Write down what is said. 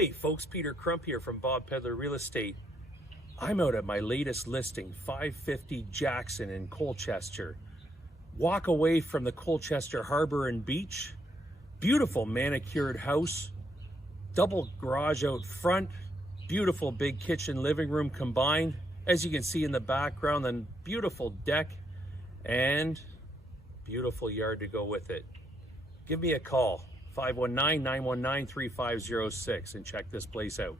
Hey folks, Peter Crump here from Pedler Real Estate. I'm out at my latest listing, 550 Jackson in Colchester. Walk away from the Colchester Harbor and Beach. Beautiful manicured house, double garage out front, beautiful big kitchen living room combined. As you can see in the background, then beautiful deck and beautiful yard to go with it. Give me a call. 519-919-3506 and check this place out.